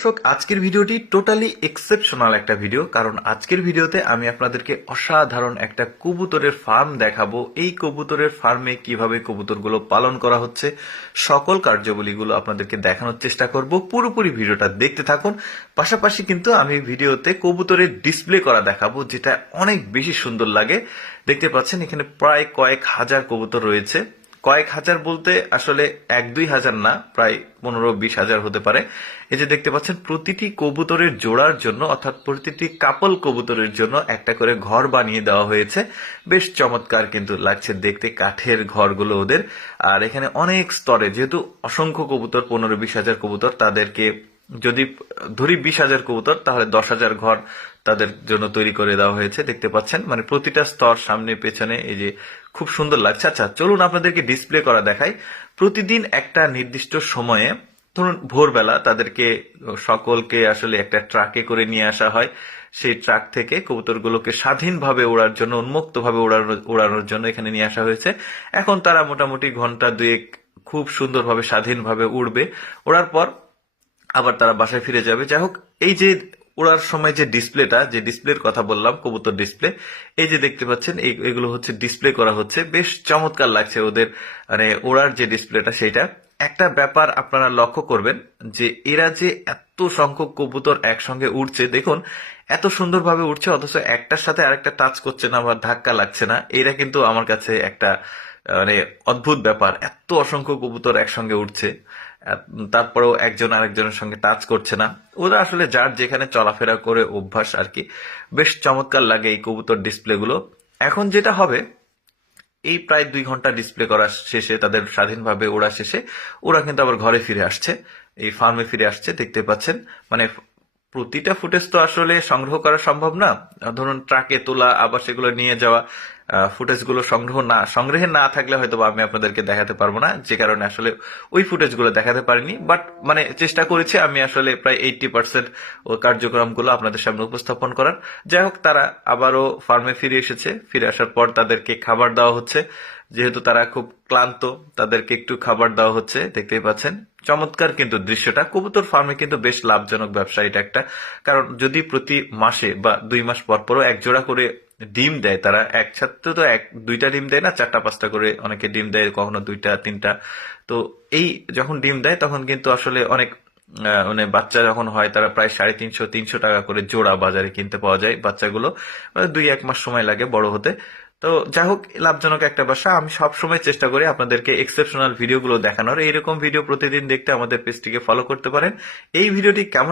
দর্শক, আজকের ভিডিওটি টোটালি এক্সেপশনাল একটা ভিডিও, কারণ আজকের ভিডিওতে আমি আপনাদেরকে অসাধারণ একটা কবুতরের ফার্ম দেখাবো। এই কবুতরের ফার্মে কিভাবে কবুতরগুলো পালন করা হচ্ছে সকল কার্যাবলীগুলো আপনাদেরকে দেখানোর চেষ্টা করব। পুরোপুরি ভিডিওটা দেখতে থাকুন। পাশাপাশি কিন্তু আমি ভিডিওতে কবুতরের ডিসপ্লে করা দেখাবো, যেটা অনেক বেশি সুন্দর লাগে। দেখতে পাচ্ছেন এখানে প্রায় কয়েক হাজার কবুতর রয়েছে। কয়েক হাজার বলতে আসলে 1-2 হাজার না, প্রায় 15-20 হাজার হতে পারে। এই যে দেখতে পাচ্ছেন প্রতিটি কবুতরের জোড়ার জন্য, অর্থাৎ প্রতিটি কাপল কবুতরের জন্য একটা করে ঘর বানিয়ে দেওয়া হয়েছে। বেশ চমৎকার কিন্তু লাগছে দেখতে, কাঠের ঘরগুলো ওদের। আর এখানে অনেক স্তরে, যেহেতু অসংখ্য কবুতর, 15-20 হাজার কবুতর, তাদেরকে যদি ধরি 20 হাজার কবুতর, তাহলে 10 হাজার ঘর তাদের জন্য তৈরি করে দেওয়া হয়েছে। দেখতে পাচ্ছেন মানে প্রতিটা স্তর, সামনে পেছনে, এই যে খুব সুন্দর লাগছে। আচ্ছা চলুন আপনাদেরকে ডিসপ্লে করা দেখাই। প্রতিদিন একটা নির্দিষ্ট সময়ে, ধরুন ভোরবেলা, তাদেরকে সকলকে আসলে একটা ট্রাকে করে নিয়ে আসা হয়। সেই ট্রাক থেকে কবুতরগুলোকে স্বাধীনভাবে ওড়ার জন্য, উন্মুক্তভাবে ওড়ানোর জন্য এখানে নিয়ে আসা হয়েছে। এখন তারা মোটামুটি ঘন্টা দুয়েক খুব সুন্দরভাবে স্বাধীনভাবে উড়বে। ওড়ার পর আবার তারা বাসায় ফিরে যাবে। যাই হোক, এই যে ওড়ার সময় যে ডিসপ্লেটা, যে ডিসপ্লের কথা বললাম, কবুতর ডিসপ্লে, এই যে দেখতে পাচ্ছেন এগুলো হচ্ছে ডিসপ্লে করা হচ্ছে। বেশ চমৎকার লাগছে ওদের মানে ওড়ার যে ডিসপ্লেটা, সেটা। একটা ব্যাপার আপনারা লক্ষ্য করবেন যে এরা যে এত সংখ্যক কবুতর একসঙ্গে উড়ছে, দেখুন এত সুন্দরভাবে উঠছে, অথচ একটার সাথে আরেকটা টাচ করছে না বা ধাক্কা লাগছে না। এরা কিন্তু আমার কাছে একটা মানে অদ্ভুত ব্যাপার, এত অসংখ্য কবুতর একসঙ্গে উঠছে, তারপরেও একজন আরেকজনের সঙ্গে টাচ করছে না। ওরা আসলে যার যেখানে চলাফেরা করে অভ্যাস আর কি। বেশ চমৎকার লাগে এই কবুতর ডিসপ্লে গুলো। এখন যেটা হবে, এই প্রায় 2 ঘন্টা ডিসপ্লে করা শেষে, তাদের স্বাধীনভাবে ওড়া শেষে, ওরা কিন্তু আবার ঘরে ফিরে আসছে, এই ফার্মে ফিরে আসছে। দেখতে পাচ্ছেন মানে প্রতিটা ফুটেজ তো আসলে সংগ্রহ করা সম্ভব না। ধরুন ট্রাকে তোলা, আবার সেগুলো নিয়ে যাওয়া, ফুটেজগুলো সংগ্রহে না থাকলে হয়তো আমি আপনাদেরকে দেখাতে পারবো না, যে কারণে আসলে ওই ফুটেজগুলো দেখাতে পারিনি। বাট মানে চেষ্টা করেছি আমি আসলে প্রায় 80% ও কার্যক্রমগুলো আপনাদের সামনে উপস্থাপন করার। যাই হোক, তারা আবারও ফার্মে ফিরে এসেছে। ফিরে আসার পর তাদেরকে খাবার দেওয়া হচ্ছে। যেহেতু তারা খুব ক্লান্ত, তাদেরকে একটু খাবার দেওয়া হচ্ছে। দেখতেই পাচ্ছেন চমৎকার কিন্তু দৃশ্যটা। কবুতর ফার্মে কিন্তু বেশ লাভজনক ব্যবসা এটা একটা। কারণ যদি প্রতি মাসে বা 2 মাস পর পরও এক জোড়া করে ডিম দেয়, তারা একসাথে তো 2টা ডিম দেয় না, 4টা 5টা করে অনেকে ডিম দেয়, কখনো 2টা 3টা। তো এই যখন ডিম দেয় তখন কিন্তু আসলে অনেক মানে বাচ্চা যখন হয়, তারা প্রায় 350-300 টাকা করে জোড়া বাজারে কিনতে পাওয়া যায় বাচ্চাগুলো। 2-1 মাস সময় লাগে বড় হতে। তো যাই হোক, লাভজনক একটা ব্যবসা। আমি সবসময় চেষ্টা করি আপনাদেরকে এক্সেপশনাল ভিডিওগুলো দেখানোর। এইরকম ভিডিও প্রতিদিন দেখতে আমাদের পেজটিকে ফলো করতে পারেন। এই ভিডিওটি কেমন